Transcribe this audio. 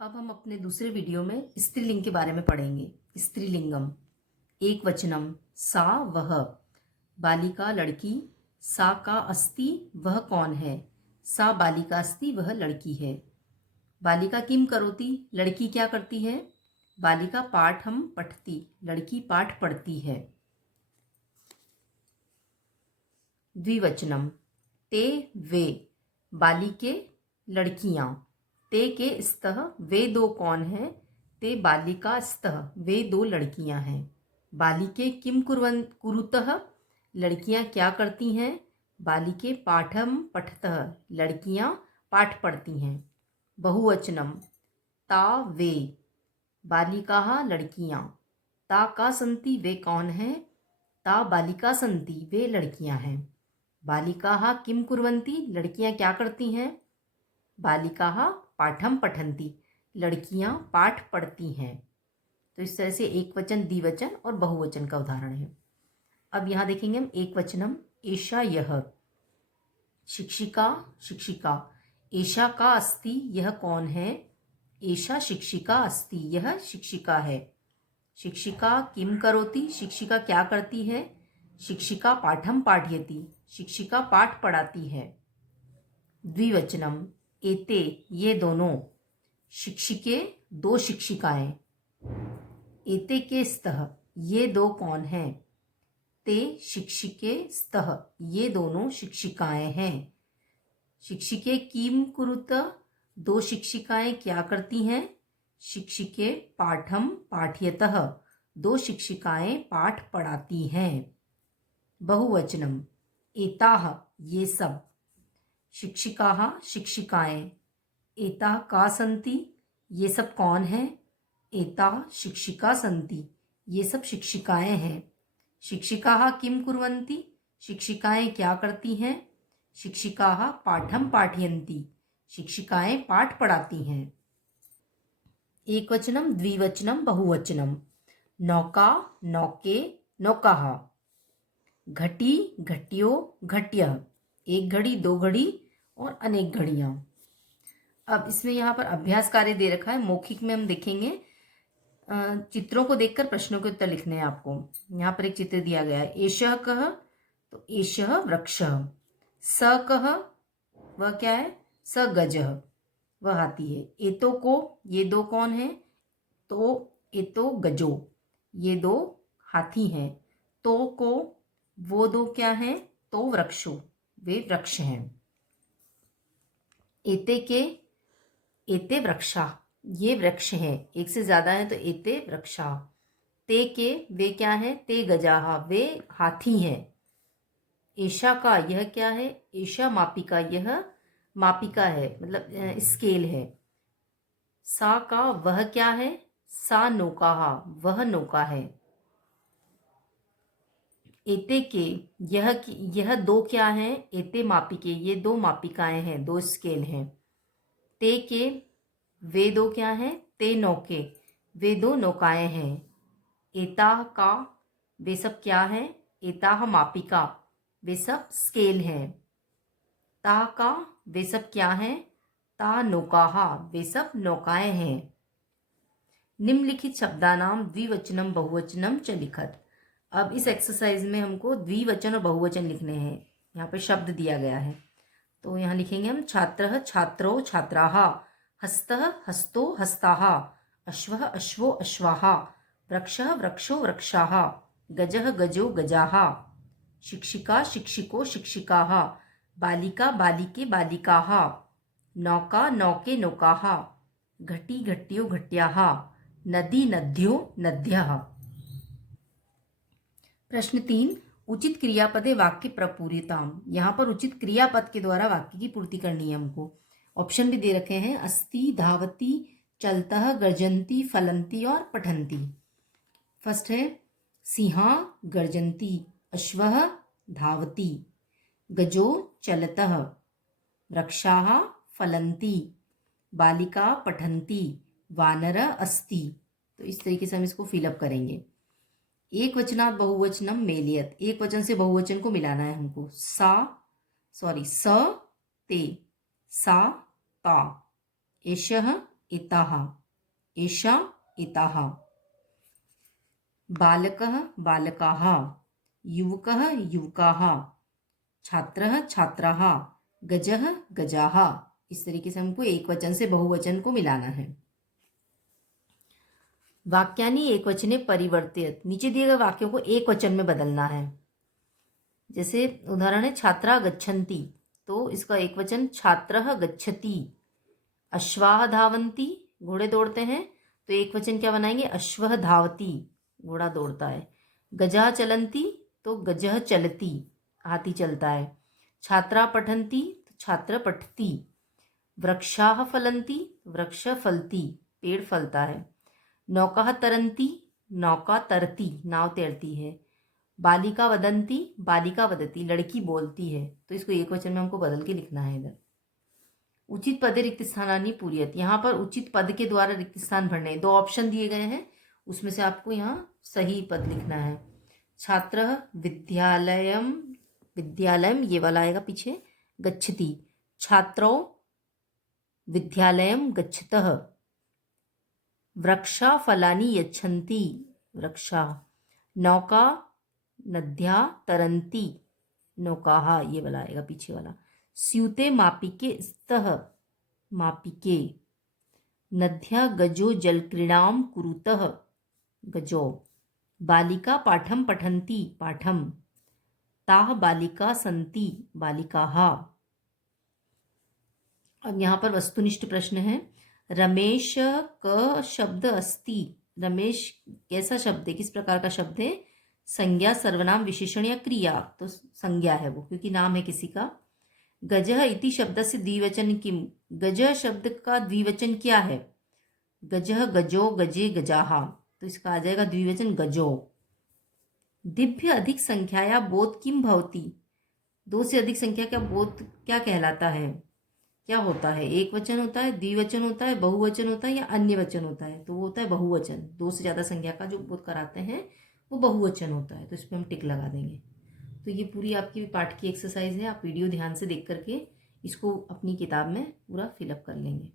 अब हम अपने दूसरे वीडियो में स्त्रीलिंग के बारे में पढ़ेंगे। स्त्रीलिंगम। एक वचनम सा वह, बालिका लड़की, सा का अस्ति वह कौन है, सा बालिका अस्ति वह लड़की है। बालिका किम करोति, लड़की क्या करती है। बालिका पाठम पठती, लड़की पाठ पढ़ती है। द्विवचनम ते वे, बालिके लड़कियां, ते के स्तः वे दो कौन है, ते बालिका स्तः वे दो लड़कियां हैं। बालिके किम कुरुतः, लड़कियां क्या करती हैं। बालिके पाठम पठतः, लड़कियां पाठ पढ़ती हैं। बहुवचनम ता वे, बालिकाः लड़कियां, ता का संति वे कौन है, ता बालिका संति वे लड़कियां हैं। बालिकाः किम कुर्वन्ति, लड़कियां क्या करती हैं। बालिकाः पाठम पठन्ति, लड़कियां पाठ पढ़ती हैं। तो इस तरह से एक वचन, द्विवचन और बहुवचन का उदाहरण है। अब यहाँ देखेंगे हम एक वचनम एषा यह, शिक्षिका शिक्षिका, एषा का अस्ति यह कौन है, एषा शिक्षिका अस्ति यह शिक्षिका है। शिक्षिका किम करोति, शिक्षिका क्या करती है। शिक्षिका पाठम पाठयति, शिक्षिका पाठ पढ़ाती है। द्विवचनम एते ये दोनों, शिक्षिके दो शिक्षिकाएं, एते के स्तः ये दो कौन हैं, ते शिक्षिके स्तः ये दोनों शिक्षिकाएं हैं। शिक्षिके किम कुरुत, दो शिक्षिकाएं क्या करती हैं। शिक्षिके पाठम पाठयतः, दो शिक्षिकाएं पाठ पढ़ाती हैं। बहुवचनम एताः ये सब, शिक्षिकाः शिक्षिकाएं, एताः का सन्ति ये सब कौन है, एताः शिक्षिका सन्ति ये सब शिक्षिकाएं हैं। शिक्षिकाः किम कुर्वन्ति, शिक्षिकाएं क्या करती हैं। शिक्षिकाः पाठम पाठयन्ति, शिक्षिकाएं पाठ पढ़ाती हैं। एक वचनम द्विवचनम बहुवचनम नौका नौके नौकाः, घटी घटियो घट्यः, एक घड़ी दो घड़ी और अनेक घड़ियां। अब इसमें यहाँ पर अभ्यास कार्य दे रखा है। मौखिक में हम देखेंगे, चित्रों को देखकर प्रश्नों के उत्तर लिखने हैं आपको। यहाँ पर एक चित्र दिया गया है। एषः कः, तो एषः वृक्षः। स कः, वह क्या है, स गजः वह हाथी है। एतो को ये दो कौन है, तो एतो गजो ये दो हाथी हैं। तो को वो दो क्या हैं, तो वृक्षो वे वृक्ष हैं। एते के एते वृक्षा ये वृक्ष हैं, एक से ज्यादा है तो एते वृक्षा। ते के वे क्या है, ते गजाहा वे हाथी हैं। एषा का यह क्या है, एषा मापिका यह मापिका है, मतलब स्केल है। सा का वह क्या है, सा नौकाहा वह नौका है। एते के यह दो क्या हैं, एते मापिके ये दो मापिकाएं हैं, दो स्केल हैं। ते के वे दो क्या हैं, ते नौके वे दो नौकाएं हैं। एताह का वे सब क्या हैं, एताह मापिका वे सब स्केल हैं। ताह का वे सब क्या हैं, ता नौकाहा वे सब नौकाएं हैं। निम्नलिखित शब्दानाम द्विवचनम बहुवचनम च लिखत। अब इस एक्सरसाइज में हमको द्विवचन और बहुवचन लिखने हैं। यहाँ पे शब्द दिया गया है, तो यहाँ लिखेंगे हम छात्रः छात्रो छात्राः, हस्तः हस्तो हस्ताः, अश्वः अश्वो अश्वाः, वृक्षः वृक्षो वृक्षाः, गजः गजो गजाः, शिक्षिका शिक्षिको शिक्षिकाः, बालिका बालिके बालिकाः, नौका नौके नौकाः, घटी घट्यो घट्याः, नदी नद्यो नद्यः। प्रश्न 3, उचित क्रियापदे वाक्य प्रपूर्यताम। यहाँ पर उचित क्रियापद के द्वारा वाक्य की पूर्ति करनी है हमको। ऑप्शन भी दे रखे हैं, अस्ति, धावती, चलतः, गर्जन्ति, फलन्ति और पठन्ति। फर्स्ट है सिंहा गर्जन्ति, अश्वः धावति, गजो चलतः, वृक्षाः फलन्ति, बालिका पठन्ति, वानरः अस्ति। तो इस तरीके से हम इसको फिलअप करेंगे। एक वचनात् बहुवचनम मेलियत, एक वचन से बहुवचन को मिलाना है हमको। स ते, सा ता, एषः एताः, एषा एताः। बालकः बालकाः, युवकः युवकाः, छात्रः छात्राः, गजः गजाः। इस तरीके से हमको एक वचन से बहुवचन को मिलाना है। वाक्यानि एकवचने परिवर्तित, नीचे दिए गए वाक्यों को एक वचन में बदलना है। जैसे उदाहरण है छात्रा गच्छन्ति, तो इसका एक वचन छात्रः गच्छति। अश्वाः धावन्ति, घोड़े दौड़ते हैं, तो एक वचन क्या बनाएंगे, अश्वः धावति, घोड़ा दौड़ता है। गजाः चलन्ति, तो गजः चलति, हाथी चलता है। छात्रा पठन्ति, तो छात्र पठति। वृक्षाः फलन्ति, वृक्ष फलति, पेड़ फलता है। नौकाः तरन्ति, नौका तरती, नाव तैरती है। बालिका वदन्ति, बालिका वदति, लड़की बोलती है। तो इसको एक वचन में हमको बदल के लिखना है इधर। उचित पदे रिक्त स्थानानि पूरयत, यहाँ पर उचित पद के द्वारा रिक्त स्थान भरने हैं। 2 ऑप्शन दिए गए हैं, उसमें से आपको यहाँ सही पद लिखना है। छात्रः विद्यालयम, विद्यालयम ये वाला आएगा पीछे, गच्छति। छात्रौ विद्यालयम गच्छतः। वृक्षा फलानि यच्छन्ति, वृक्षा। नौका नद्या तरन्ति, नौकाः ये वाला आएगा पीछे वाला। स्यूते मापिके स्तः, मापिके। नद्या गजो जलक्रीडां कुरुतः, गजो। बालिका पाठं पठन्ति, पाठं। ताः बालिका सन्ति, बालिकाः। अब यहाँ पर वस्तुनिष्ठ प्रश्न है। रमेश क शब्द अस्ति, रमेश कैसा शब्द है, किस प्रकार का शब्द है। संज्ञा, सर्वनाम, विशेषण या क्रिया, तो संज्ञा है वो, क्योंकि नाम है किसी का। गजः इति शब्द से द्विवचन किम, गजः शब्द का द्विवचन क्या है। गजः गजो गजे गजाहा, तो इसका आ जाएगा द्विवचन गजो। दिभ्य अधिक संख्याया बोध किम भवति, 2 से अधिक संख्या का बोध क्या कहलाता है, क्या होता है। एक वचन होता है, द्विवचन होता है, बहुवचन होता है या अन्य वचन होता है, तो वो होता है बहुवचन। 2 से ज़्यादा संख्या का जो बोध कराते हैं वो बहुवचन होता है, तो इस पर हम टिक लगा देंगे। तो ये पूरी आपकी पाठ की एक्सरसाइज है, आप वीडियो ध्यान से देख करके इसको अपनी किताब में पूरा फिलअप कर लेंगे।